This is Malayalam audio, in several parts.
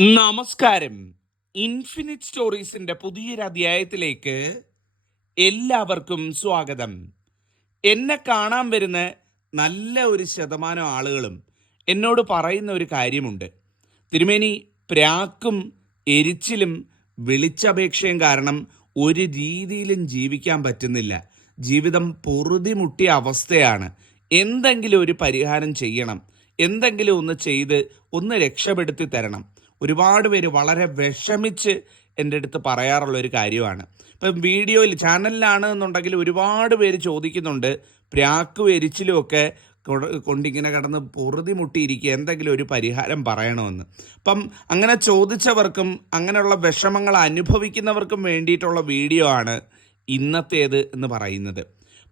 നമസ്കാരം. ഇൻഫിനിറ്റ് സ്റ്റോറീസിന്റെ പുതിയൊരു അധ്യായത്തിലേക്ക് എല്ലാവർക്കും സ്വാഗതം. എന്നെ കാണാൻ വരുന്ന നല്ല ഒരു ശതമാനം ആളുകളും എന്നോട് പറയുന്ന ഒരു കാര്യമുണ്ട്. തിരുമേനി പ്രാക്കും എരിച്ചിലും വിളിച്ചപേക്ഷയും കാരണം ഒരു രീതിയിലും ജീവിക്കാൻ പറ്റുന്നില്ല. ജീവിതം പൊറുതിമുട്ടിയ അവസ്ഥയാണ്. എന്തെങ്കിലും ഒരു പരിഹാരം ചെയ്യണം. എന്തെങ്കിലും ഒന്ന് ചെയ്ത് ഒന്ന് രക്ഷപ്പെടുത്തി തരണം. ഒരുപാട് പേര് വളരെ വിഷമിച്ച് എന്റെ അടുത്ത് പറയാറുള്ള ഒരു കാര്യമാണ്. ഇപ്പം വീഡിയോയിൽ ചാനലിലാണ് എന്നുണ്ടെങ്കിൽ ഒരുപാട് പേര് ചോദിക്കുന്നുണ്ട് പ്രാക്കും എരിച്ചിലുമൊക്കെ കൊണ്ടിങ്ങനെ കിടന്ന് പൊറുതി മുട്ടിയിരിക്കുക എന്തെങ്കിലും ഒരു പരിഹാരം പറയണമെന്ന്. അപ്പം അങ്ങനെ ചോദിച്ചവർക്കും അങ്ങനെയുള്ള വിഷമങ്ങൾ അനുഭവിക്കുന്നവർക്കും വേണ്ടിയിട്ടുള്ള വീഡിയോ ആണ് ഇന്നത്തേത് എന്ന് പറയുന്നത്.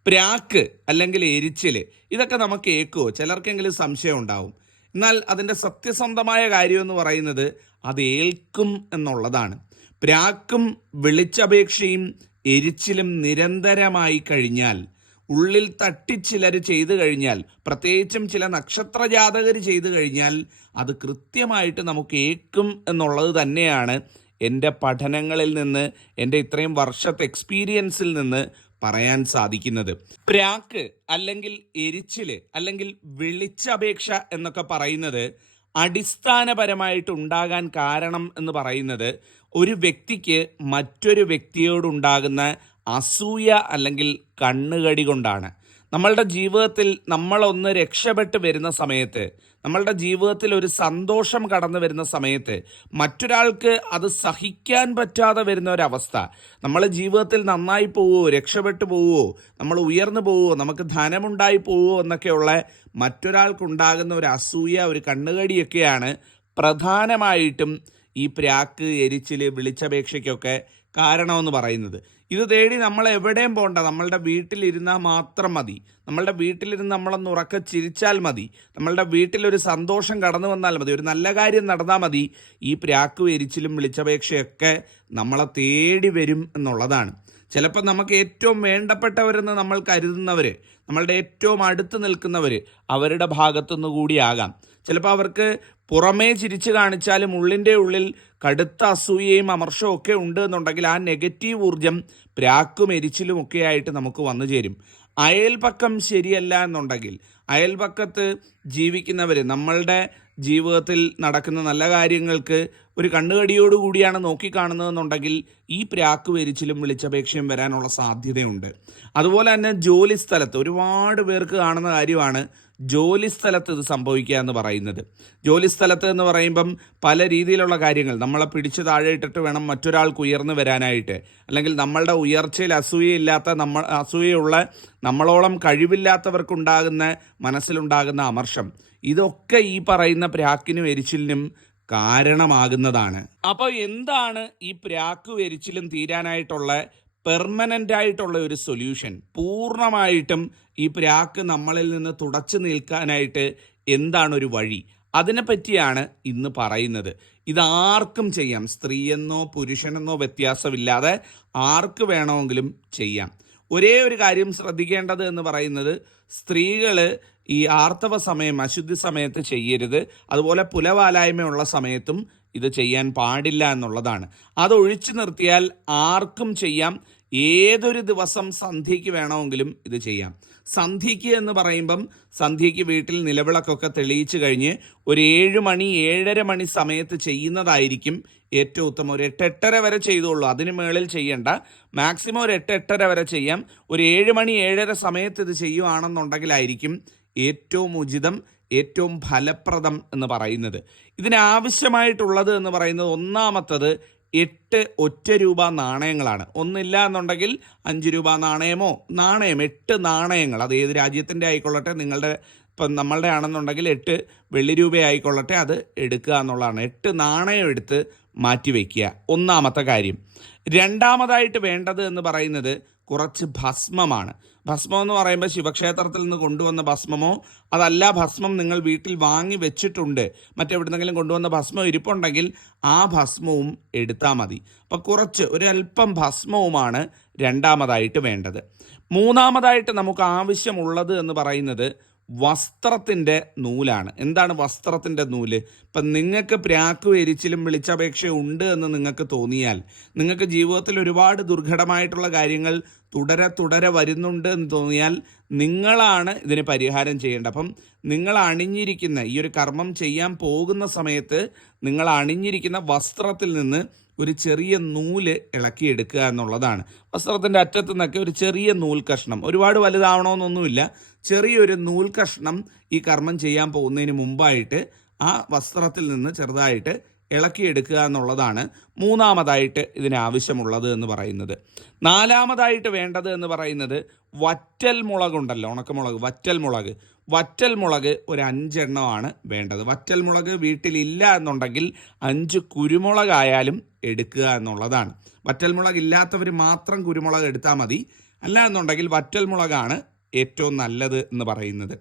പ്രാക്ക് അല്ലെങ്കിൽ എരിച്ചിൽ ഇതൊക്കെ നമുക്ക് കേൾക്കുമോ ചിലർക്കെങ്കിലും സംശയം ഉണ്ടാവും. എന്നാൽ അതിന്റെ സത്യസന്ധമായ കാര്യം എന്ന് പറയുന്നത് അത് ഏൽക്കും എന്നുള്ളതാണ്. പ്രാക്കും വിളിച്ചപേക്ഷയും എരിച്ചിലും നിരന്തരമായി കഴിഞ്ഞാൽ ഉള്ളിൽ തട്ടി ചിലർ ചെയ്തു കഴിഞ്ഞാൽ പ്രത്യേകിച്ചും ചില നക്ഷത്ര ജാതകർ ചെയ്തു കഴിഞ്ഞാൽ അത് കൃത്യമായിട്ട് നമുക്ക് ഏക്കും എന്നുള്ളത് തന്നെയാണ് എന്റെ പഠനങ്ങളിൽ നിന്ന് എന്റെ ഇത്രയും വർഷത്തെ എക്സ്പീരിയൻസിൽ നിന്ന് പറയാൻ സാധിക്കുന്നത്. പ്രാക്ക് അല്ലെങ്കിൽ എരിച്ചിൽ അല്ലെങ്കിൽ വിളിച്ചപേക്ഷ എന്നൊക്കെ പറയുന്നത് അടിസ്ഥാനപരമായിട്ട് ഉണ്ടാകാൻ കാരണം എന്ന് പറയുന്നത് ഒരു വ്യക്തിക്ക് മറ്റൊരു വ്യക്തിയോടുണ്ടാകുന്ന അസൂയ അല്ലെങ്കിൽ കണ്ണുകടി കൊണ്ടാണ്. നമ്മളുടെ ജീവിതത്തിൽ നമ്മളൊന്ന് രക്ഷപ്പെട്ട് വരുന്ന സമയത്ത് നമ്മളുടെ ജീവിതത്തിൽ ഒരു സന്തോഷം കടന്നു വരുന്ന സമയത്ത് മറ്റൊരാൾക്ക് അത് സഹിക്കാൻ പറ്റാതെ വരുന്ന ഒരവസ്ഥ. നമ്മൾ ജീവിതത്തിൽ നന്നായി പോവുമോ രക്ഷപ്പെട്ടു പോവുമോ നമ്മൾ ഉയർന്നു പോവുമോ നമുക്ക് ധനമുണ്ടായി പോവുമോ എന്നൊക്കെയുള്ള മറ്റൊരാൾക്കുണ്ടാകുന്ന ഒരു അസൂയ ഒരു കണ്ണുകടിയൊക്കെയാണ് പ്രധാനമായിട്ടും ഈ പ്രാക്ക് എരിച്ചിൽ വിളിച്ചപേക്ഷയ്ക്കൊക്കെ കാരണമെന്ന് പറയുന്നത്. ഇത് തേടി നമ്മൾ എവിടെയും പോകണ്ട നമ്മളുടെ വീട്ടിലിരുന്നാൽ മാത്രം മതി. നമ്മളുടെ വീട്ടിലിരുന്ന് നമ്മളൊന്ന് ഉറക്ക ചിരിച്ചാൽ മതി. നമ്മളുടെ വീട്ടിലൊരു സന്തോഷം കടന്നു വന്നാൽ മതി. ഒരു നല്ല കാര്യം നടന്നാൽ മതി. ഈ പ്രാക്കും എരിച്ചിലും വിളിച്ചപേക്ഷയൊക്കെ നമ്മളെ തേടി വരും എന്നുള്ളതാണ്. ചിലപ്പോൾ നമുക്ക് ഏറ്റവും വേണ്ടപ്പെട്ടവരെന്ന് നമ്മൾ കരുതുന്നവർ നമ്മളുടെ ഏറ്റവും അടുത്ത് നിൽക്കുന്നവർ അവരുടെ ഭാഗത്തുനിന്ന് കൂടിയാകാം. ചിലപ്പോൾ അവർക്ക് പുറമേ ചിരിച്ചു കാണിച്ചാലും ഉള്ളിന്റെ ഉള്ളിൽ കടുത്ത അസൂയയും അമർഷവും ഒക്കെ ഉണ്ട് എന്നുണ്ടെങ്കിൽ ആ നെഗറ്റീവ് ഊർജം പ്രാക്കും എരിച്ചിലും ഒക്കെ ആയിട്ട് നമുക്ക് വന്നു ചേരും. അയൽപക്കം ശരിയല്ല എന്നുണ്ടെങ്കിൽ അയൽപക്കത്ത് ജീവിക്കുന്നവർ നമ്മളുടെ ജീവിതത്തിൽ നടക്കുന്ന നല്ല കാര്യങ്ങൾക്ക് ഒരു കണ്ണുകടിയോടുകൂടിയാണ് നോക്കിക്കാണുന്നതെന്നുണ്ടെങ്കിൽ ഈ പ്രാക്ക് വരിച്ചിലും വിളിച്ചപേക്ഷയും വരാനുള്ള സാധ്യതയുണ്ട്. അതുപോലെ തന്നെ ജോലി സ്ഥലത്ത് ഒരുപാട് പേർക്ക് കാണുന്ന കാര്യമാണ് ജോലി സ്ഥലത്ത് ഇത് സംഭവിക്കുക എന്ന് പറയുന്നത്. ജോലി സ്ഥലത്ത് എന്ന് പറയുമ്പം പല രീതിയിലുള്ള കാര്യങ്ങൾ. നമ്മളെ പിടിച്ച് താഴെ ഇട്ടിട്ട് വേണം മറ്റൊരാൾക്ക് ഉയർന്നു വരാനായിട്ട്. അല്ലെങ്കിൽ നമ്മളുടെ ഉയർച്ചയിൽ അസൂയയില്ലാത്ത നമ്മൾ അസൂയയുള്ള നമ്മളോളം കഴിവില്ലാത്തവർക്കുണ്ടാകുന്ന മനസ്സിലുണ്ടാകുന്ന അമർഷം. ഇതൊക്കെ ഈ പറയുന്ന പ്രാക്കിനും എരിച്ചിലിനും കാരണമാകുന്നതാണ്. അപ്പോൾ എന്താണ് ഈ പ്രാക്ക് എരിച്ചിലും തീരാനായിട്ടുള്ള പെർമനന്റ് ആയിട്ടുള്ള ഒരു സൊല്യൂഷൻ പൂർണമായിട്ടും ഈ പ്രാക്ക് നമ്മളിൽ നിന്ന് തുടച്ചു നിൽക്കാനായിട്ട് എന്താണ് ഒരു വഴി? അതിനെപ്പറ്റിയാണ് ഇന്ന് പറയുന്നത്. ഇതാർക്കും ചെയ്യാം. സ്ത്രീയെന്നോ പുരുഷനെന്നോ വ്യത്യാസമില്ലാതെ ആർക്ക് വേണമെങ്കിലും ചെയ്യാം. ഒരേ ഒരു കാര്യം ശ്രദ്ധിക്കേണ്ടത് എന്ന് പറയുന്നത് സ്ത്രീകൾ ഈ ആർത്തവ സമയം അശുദ്ധി സമയത്ത് ചെയ്യരുത്. അതുപോലെ പുലവാലായ്മയുള്ള സമയത്തും ഇത് ചെയ്യാൻ പാടില്ല എന്നുള്ളതാണ്. അത് ഒഴിച്ചു നിർത്തിയാൽ ആർക്കും ചെയ്യാം. ഏതൊരു ദിവസം സന്ധ്യയ്ക്ക് വേണമെങ്കിലും ഇത് ചെയ്യാം. സന്ധ്യയ്ക്ക് എന്ന് പറയുമ്പം സന്ധ്യയ്ക്ക് വീട്ടിൽ നിലവിളക്കൊക്കെ തെളിയിച്ചു കഴിഞ്ഞ് ഒരു ഏഴ് മണി ഏഴര മണി സമയത്ത് ചെയ്യുന്നതായിരിക്കും ഏറ്റവും ഉത്തമം. ഒരു എട്ട് എട്ടര വരെ ചെയ്തോളൂ. അതിന് മേളിൽ ചെയ്യണ്ട. മാക്സിമം ഒരു എട്ട് എട്ടര വരെ ചെയ്യാം. ഒരു ഏഴ് മണി ഏഴര സമയത്ത് ഇത് ചെയ്യുവാണെന്നുണ്ടെങ്കിലായിരിക്കും ഏറ്റവും ഉചിതം ഏറ്റവും ഫലപ്രദം എന്ന് പറയുന്നത്. ഇതിനാവശ്യമായിട്ടുള്ളത് എന്ന് പറയുന്നത് ഒന്നാമത്തത് എട്ട് ഒറ്റ രൂപ നാണയങ്ങളാണ്. ഒന്നില്ല എന്നുണ്ടെങ്കിൽ അഞ്ച് രൂപ നാണയമോ? നാണയം എട്ട് നാണയങ്ങൾ. അത് ഏത് രാജ്യത്തിന്റെ ആയിക്കൊള്ളട്ടെ നിങ്ങളുടെ ഇപ്പം നമ്മളുടെ ആണെന്നുണ്ടെങ്കിൽ എട്ട് വെള്ളി രൂപ ആയിക്കൊള്ളട്ടെ അത് എടുക്കുക എന്നുള്ളതാണ്. എട്ട് നാണയം എടുത്ത് മാറ്റി വയ്ക്കുക. ഒന്നാമത്തെ കാര്യം. രണ്ടാമതായിട്ട് വേണ്ടത് എന്ന് പറയുന്നത് കുറച്ച് ഭസ്മമാണ്. ഭസ്മം എന്ന് പറയുമ്പോൾ ശിവക്ഷേത്രത്തിൽ നിന്ന് കൊണ്ടുവന്ന ഭസ്മമോ അതല്ല ഭസ്മം നിങ്ങൾ വീട്ടിൽ വാങ്ങി വെച്ചിട്ടുണ്ട്. മറ്റെവിടുന്നെങ്കിലും കൊണ്ടുവന്ന ഭസ്മം ഇരിപ്പുണ്ടെങ്കിൽ ആ ഭസ്മവും എടുത്താൽ മതി. അപ്പം കുറച്ച് ഒരല്പം ഭസ്മവുമാണ് രണ്ടാമതായിട്ട് വേണ്ടത്. മൂന്നാമതായിട്ട് നമുക്ക് ആവശ്യമുള്ളത് എന്ന് പറയുന്നത് വസ്ത്രത്തിന്റെ നൂലാണ്. എന്താണ് വസ്ത്രത്തിന്റെ നൂൽ? ഇപ്പം നിങ്ങൾക്ക് പ്രാക്ക് എരിച്ചിലും വിളിച്ചപേക്ഷ ഉണ്ട് എന്ന് നിങ്ങൾക്ക് തോന്നിയാൽ നിങ്ങൾക്ക് ജീവിതത്തിൽ ഒരുപാട് ദുർഘടമായിട്ടുള്ള കാര്യങ്ങൾ തുടരെ തുടരെ വരുന്നുണ്ട് എന്ന് തോന്നിയാൽ നിങ്ങളാണ് ഇതിന് പരിഹാരം ചെയ്യേണ്ടത്. അപ്പം നിങ്ങൾ അണിഞ്ഞിരിക്കുന്ന ഈ ഒരു കർമ്മം ചെയ്യാൻ പോകുന്ന സമയത്ത് നിങ്ങൾ അണിഞ്ഞിരിക്കുന്ന വസ്ത്രത്തിൽ നിന്ന് ഒരു ചെറിയ നൂൽ ഇളക്കിയെടുക്കുക എന്നുള്ളതാണ്. വസ്ത്രത്തിന്റെ അറ്റത്തു നിന്നൊക്കെ ഒരു ചെറിയ നൂൽ കഷ്ണം. ഒരുപാട് വലുതാവണമെന്നൊന്നുമില്ല. ചെറിയൊരു നൂൽ കഷ്ണം ഈ കർമ്മം ചെയ്യാൻ പോകുന്നതിന് മുമ്പായിട്ട് ആ വസ്ത്രത്തിൽ നിന്ന് ചെറുതായിട്ട് ഇളക്കിയെടുക്കുക എന്നുള്ളതാണ് മൂന്നാമതായിട്ട് ഇതിന് ആവശ്യമുള്ളത് എന്ന് പറയുന്നത്. നാലാമതായിട്ട് വേണ്ടത് എന്ന് പറയുന്നത് വറ്റൽ മുളകുണ്ടല്ലോ ഉണക്കമുളക് വറ്റൽ മുളക്. വറ്റൽ മുളക് ഒരു അഞ്ചെണ്ണമാണ് വേണ്ടത്. വറ്റൽ മുളക് വീട്ടിലില്ല എന്നുണ്ടെങ്കിൽ അഞ്ച് കുരുമുളകായാലും എടുക്കുക എന്നുള്ളതാണ്. വറ്റൽ മുളക് ഇല്ലാത്തവർ മാത്രം കുരുമുളക് എടുത്താൽ മതി. അല്ല എന്നുണ്ടെങ്കിൽ വറ്റൽ മുളകാണ് ഏറ്റവും നല്ലത് എന്ന് പറയുന്നത്.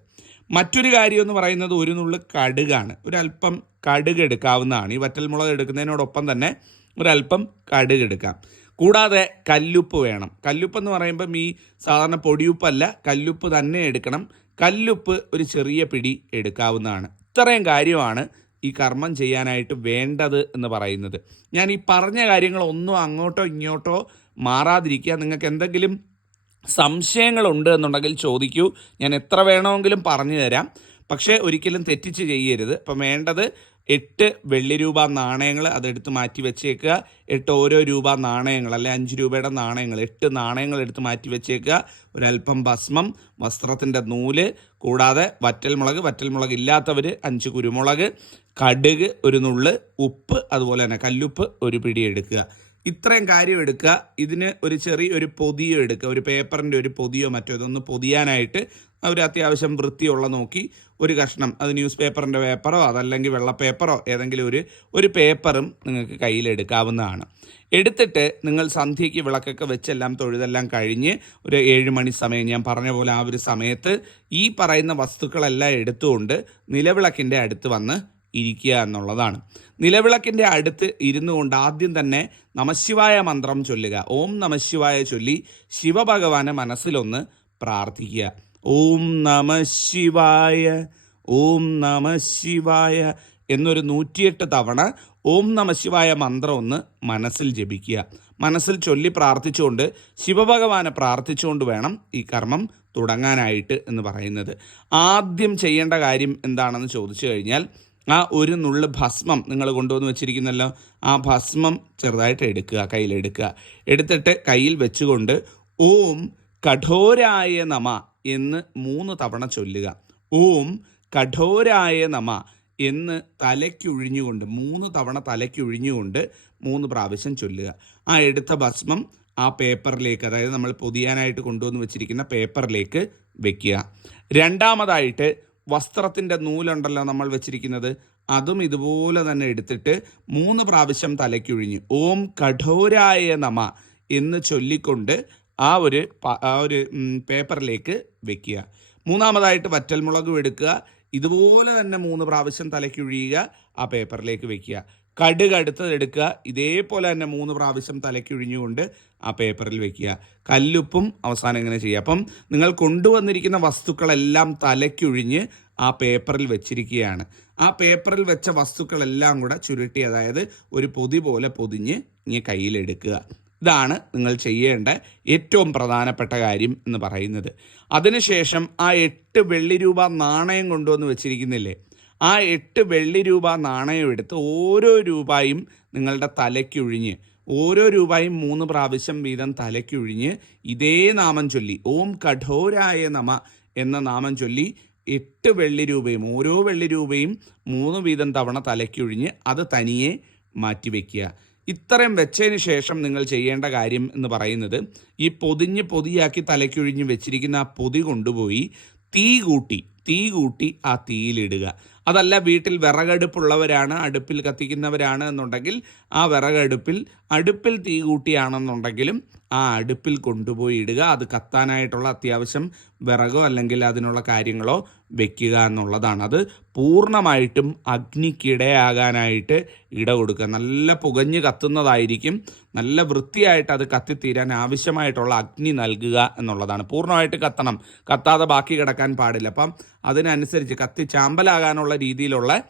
മറ്റൊരു കാര്യം എന്ന് പറയുന്നത് ഒരു നുള്ളു കടുകാണ്. ഒരല്പം കടുക് എടുക്കാവുന്നതാണ്. ഈ വറ്റൽമുളക് എടുക്കുന്നതിനോടൊപ്പം തന്നെ ഒരല്പം കടുക് എടുക്കാം. കൂടാതെ കല്ലുപ്പ് വേണം. കല്ലുപ്പ് എന്ന് പറയുമ്പം ഈ സാധാരണ പൊടിയുപ്പല്ല കല്ലുപ്പ് തന്നെ എടുക്കണം. കല്ലുപ്പ് ഒരു ചെറിയ പിടി എടുക്കാവുന്നതാണ്. ഇത്രയും കാര്യമാണ് ഈ കർമ്മം ചെയ്യാനായിട്ട് വേണ്ടത് എന്ന് പറയുന്നത്. ഞാൻ ഈ പറഞ്ഞ കാര്യങ്ങളൊന്നും അങ്ങോട്ടോ ഇങ്ങോട്ടോ മാറാതിരിക്കുക. നിങ്ങൾക്ക് എന്തെങ്കിലും സംശയങ്ങളുണ്ട് എന്നുണ്ടെങ്കിൽ ചോദിക്കൂ. ഞാൻ എത്ര വേണമെങ്കിലും പറഞ്ഞു തരാം. പക്ഷേ ഒരിക്കലും തെറ്റിച്ച് ചെയ്യരുത്. അപ്പം വേണ്ടത് എട്ട് വെള്ളി രൂപ നാണയങ്ങൾ അതെടുത്ത് മാറ്റി വെച്ചേക്കുക. എട്ട് ഓരോ രൂപ നാണയങ്ങൾ അല്ലെ അഞ്ച് രൂപയുടെ നാണയങ്ങൾ എട്ട് നാണയങ്ങൾ എടുത്ത് മാറ്റി വെച്ചേക്കുക. ഒരല്പം ഭസ്മം വസ്ത്രത്തിന്റെ നൂൽ കൂടാതെ വറ്റൽമുളക് വറ്റൽമുളക് ഇല്ലാത്തവർ അഞ്ച് കുരുമുളക് കടുക് ഒരു നുള്ള് ഉപ്പ് അതുപോലെ തന്നെ കല്ലുപ്പ് ഒരു പിടി എടുക്കുക. ഇത്രയും കാര്യം എടുക്കുക. ഇതിന് ഒരു ചെറിയ ഒരു പൊതിയോ എടുക്കുക. ഒരു പേപ്പറിന്റെ ഒരു പൊതിയോ മറ്റോ ഇതൊന്ന് പൊതിയാനായിട്ട് അവർ അത്യാവശ്യം വൃത്തിയുള്ള നോക്കി ഒരു കഷ്ണം. അത് ന്യൂസ് പേപ്പറിന്റെ പേപ്പറോ അതല്ലെങ്കിൽ വെള്ള പേപ്പറോ ഏതെങ്കിലും ഒരു ഒരു പേപ്പറും നിങ്ങൾക്ക് കയ്യിലെടുക്കാവുന്നതാണ് എടുത്തിട്ട് നിങ്ങൾ സന്ധ്യയ്ക്ക് വിളക്കൊക്കെ വെച്ചെല്ലാം തൊഴുതെല്ലാം കഴിഞ്ഞ് ഒരു ഏഴ് മണി സമയം ഞാൻ പറഞ്ഞ പോലെ ആ ഒരു സമയത്ത് ഈ പറയുന്ന വസ്തുക്കളെല്ലാം എടുത്തുകൊണ്ട് നിലവിളക്കിന്റെ അടുത്ത് വന്ന് ഇരിക്കുക എന്നുള്ളതാണ്. നിലവിളക്കിന്റെ അടുത്ത് ഇരുന്നു കൊണ്ട് ആദ്യം തന്നെ നമശിവായ മന്ത്രം ചൊല്ലുക. ഓം നമശിവായ ചൊല്ലി ശിവഭഗവാനെ മനസ്സിലൊന്ന് പ്രാർത്ഥിക്കുക. ഓം നമ ശിവായ ഓം നമ ശിവായ എന്നൊരു നൂറ്റിയെട്ട് തവണ ഓം നമ ശിവായ മന്ത്രം ഒന്ന് മനസ്സിൽ ജപിക്കുക. മനസ്സിൽ ചൊല്ലി പ്രാർത്ഥിച്ചുകൊണ്ട് ശിവഭഗവാനെ പ്രാർത്ഥിച്ചുകൊണ്ട് വേണം ഈ കർമ്മം തുടങ്ങാനായിട്ട് എന്ന് പറയുന്നത്. ആദ്യം ചെയ്യേണ്ട കാര്യം എന്താണെന്ന് ചോദിച്ചു കഴിഞ്ഞാൽ ആ ഒരു നുള്ള് ഭസ്മം നിങ്ങൾ കൊണ്ടുവന്ന് വെച്ചിരിക്കുന്നല്ലോ ആ ഭസ്മം ചെറുതായിട്ട് എടുക്കുക കയ്യിലെടുക്കുക എടുത്തിട്ട് കയ്യിൽ വെച്ചുകൊണ്ട് ഓം കഠോരായ നമ എന്ന് മൂന്ന് തവണ ചൊല്ലുക. ഓം കഠോരായ നമ എന്ന് തലയ്ക്കൊഴിഞ്ഞുകൊണ്ട് മൂന്ന് തവണ തലയ്ക്കൊഴിഞ്ഞുകൊണ്ട് മൂന്ന് പ്രാവശ്യം ചൊല്ലുക. ആ എടുത്ത ഭസ്മം ആ പേപ്പറിലേക്ക് അതായത് നമ്മൾ പൊതിയാനായിട്ട് കൊണ്ടുവന്ന് വെച്ചിരിക്കുന്ന പേപ്പറിലേക്ക് വെക്കുക. രണ്ടാമതായിട്ട് വസ്ത്രത്തിന്റെ നൂലുണ്ടല്ലോ നമ്മൾ വെച്ചിരിക്കുന്നത്. അതും ഇതുപോലെ തന്നെ എടുത്തിട്ട് മൂന്ന് പ്രാവശ്യം തലയ്ക്കൊഴിഞ്ഞ് ഓം കഠോരായ നമ എന്ന് ചൊല്ലിക്കൊണ്ട് ആ ഒരു ആ ഒരു പേപ്പറിലേക്ക് വെക്കുക. മൂന്നാമതായിട്ട് വറ്റൽമുളകും എടുക്കുക. ഇതുപോലെ തന്നെ മൂന്ന് പ്രാവശ്യം തലയ്ക്കൊഴിയുക ആ പേപ്പറിലേക്ക് വെക്കുക. കടുക് അടുത്തത് എടുക്കുക. ഇതേപോലെ തന്നെ മൂന്ന് പ്രാവശ്യം തലയ്ക്കൊഴിഞ്ഞുകൊണ്ട് ആ പേപ്പറിൽ വെക്കുക. കല്ലുപ്പും അവസാനം ഇങ്ങനെ ചെയ്യുക. അപ്പം നിങ്ങൾ കൊണ്ടുവന്നിരിക്കുന്ന വസ്തുക്കളെല്ലാം തലയ്ക്കൊഴിഞ്ഞ് ആ പേപ്പറിൽ വെച്ചിരിക്കുകയാണ്. ആ പേപ്പറിൽ വെച്ച വസ്തുക്കളെല്ലാം കൂടെ ചുരുട്ടി അതായത് ഒരു പൊതി പോലെ പൊതിഞ്ഞ് ഇങ്ങനെ കയ്യിലെടുക്കുക. ഇതാണ് നിങ്ങൾ ചെയ്യേണ്ട ഏറ്റവും പ്രധാനപ്പെട്ട കാര്യം എന്ന് പറയുന്നത്. അതിനുശേഷം ആ എട്ട് വെള്ളി രൂപ നാണയം കൊണ്ടുവന്ന് വെച്ചിരിക്കുന്നില്ലേ? ആ എട്ട് വെള്ളി രൂപ നാണയം എടുത്ത് ഓരോ രൂപയും നിങ്ങളുടെ തലയ്ക്കൊഴിഞ്ഞ് ഓരോ രൂപയും മൂന്ന് പ്രാവശ്യം വീതം തലയ്ക്കൊഴിഞ്ഞ് ഇതേ നാമം ചൊല്ലി. ഓം കഠോരായ നമ എന്ന നാമം ചൊല്ലി എട്ട് വെള്ളി രൂപയും ഓരോ വെള്ളി രൂപയും മൂന്ന് വീതം തവണ തലയ്ക്കൊഴിഞ്ഞ് അത് തനിയെ മാറ്റിവെക്കുക ഇത്രയും വെച്ചതിന് ശേഷം നിങ്ങൾ ചെയ്യേണ്ട കാര്യം എന്ന് പറയുന്നത് ഈ പൊതിഞ്ഞ് പൊതിയാക്കി തലയ്ക്കൊഴിഞ്ഞ് വെച്ചിരിക്കുന്ന ആ പൊതി കൊണ്ടുപോയി തീ കൂട്ടി തീ കൂട്ടി ആ തീയിലിടുക. അതല്ല വീട്ടിൽ വിറകടുപ്പുള്ളവരാണ് അടുപ്പിൽ കത്തിക്കുന്നവരാണ് എന്നുണ്ടെങ്കിൽ ആ വിറകടുപ്പിൽ അടുപ്പിൽ തീ കൂട്ടിയാണെന്നുണ്ടെങ്കിലും ആ അടുപ്പിൽ കൊണ്ടുപോയി ഇടുക. അത് കത്താനായിട്ടുള്ള അത്യാവശ്യം വിറകോ അല്ലെങ്കിൽ അതിനുള്ള കാര്യങ്ങളോ വെക്കുക എന്നുള്ളതാണ്. അത് പൂർണമായിട്ടും അഗ്നിക്കിടയാകാനായിട്ട് ഇട കൊടുക്കുക. നല്ല പുകഞ്ഞ് കത്തുന്നതായിരിക്കും. നല്ല വൃത്തിയായിട്ട് അത് കത്തിത്തീരാൻ ആവശ്യമായിട്ടുള്ള അഗ്നി നൽകുക എന്നുള്ളതാണ്. പൂർണമായിട്ട് കത്തണം. കത്താതെ ബാക്കി കിടക്കാൻ പാടില്ല. അപ്പം അതിനനുസരിച്ച് കത്തി ചാമ്പലാകാനുള്ള രീതിയിലുള്ള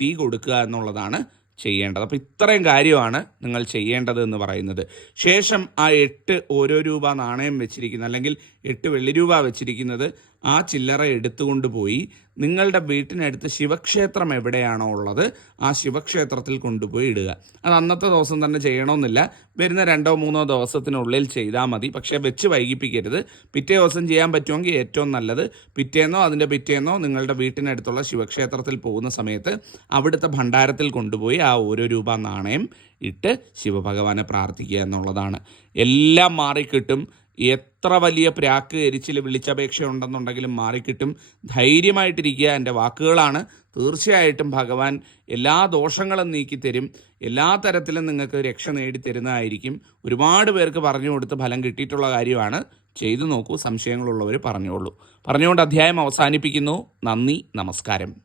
തീ കൊടുക്കുക എന്നുള്ളതാണ് ചെയ്യേണ്ടത്. അപ്പോൾ ഇത്രയും കാര്യമാണ് നിങ്ങൾ ചെയ്യേണ്ടത് എന്ന് പറയുന്നത്. ശേഷം ആ എട്ട് ഓരോ രൂപ നാണയം വെച്ചിരിക്കുന്ന അല്ലെങ്കിൽ എട്ട് വെള്ളി രൂപ വെച്ചിരിക്കുന്നത് ആ ചില്ലറ എടുത്തുകൊണ്ട് പോയി നിങ്ങളുടെ വീട്ടിനടുത്ത് ശിവക്ഷേത്രം എവിടെയാണോ ഉള്ളത് ആ ശിവക്ഷേത്രത്തിൽ കൊണ്ടുപോയി ഇടുക. അത് അന്നത്തെ ദിവസം തന്നെ ചെയ്യണമെന്നില്ല. വരുന്ന രണ്ടോ മൂന്നോ ദിവസത്തിനുള്ളിൽ ചെയ്താൽ മതി. പക്ഷേ വെച്ച് വൈകിപ്പിക്കരുത്. പിറ്റേ ദിവസം ചെയ്യാൻ പറ്റുമെങ്കിൽ ഏറ്റവും നല്ലത് പിറ്റേന്നോ അതിന്റെ പിറ്റേന്നോ നിങ്ങളുടെ വീട്ടിനടുത്തുള്ള ശിവക്ഷേത്രത്തിൽ പോകുന്ന സമയത്ത് അവിടുത്തെ ഭണ്ഡാരത്തിൽ കൊണ്ടുപോയി ആ ഓരോ രൂപ നാണയം ഇട്ട് ശിവഭഗവാനെ പ്രാർത്ഥിക്കുക എന്നുള്ളതാണ്. എല്ലാം മാറിക്കിട്ടും. എത്ര വലിയ പ്രാക്ക് എരിച്ചിൽ വിളിച്ചപേക്ഷ ഉണ്ടെന്നുണ്ടെങ്കിലും മാറിക്കിട്ടും. ധൈര്യമായിട്ടിരിക്കുക എന്റെ വാക്കുകളാണ്. തീർച്ചയായിട്ടും ഭഗവാൻ എല്ലാ ദോഷങ്ങളും നീക്കിത്തരും. എല്ലാ തരത്തിലും നിങ്ങൾക്ക് രക്ഷ നേടിത്തരുന്നതായിരിക്കും. ഒരുപാട് പേർക്ക് പറഞ്ഞു കൊടുത്ത് ഫലം കിട്ടിയിട്ടുള്ള കാര്യമാണ്. ചെയ്തു നോക്കൂ സംശയങ്ങളുള്ളവർ പറഞ്ഞോളൂ. പറഞ്ഞുകൊണ്ട് അധ്യായം അവസാനിപ്പിക്കുന്നു. നന്ദി നമസ്കാരം.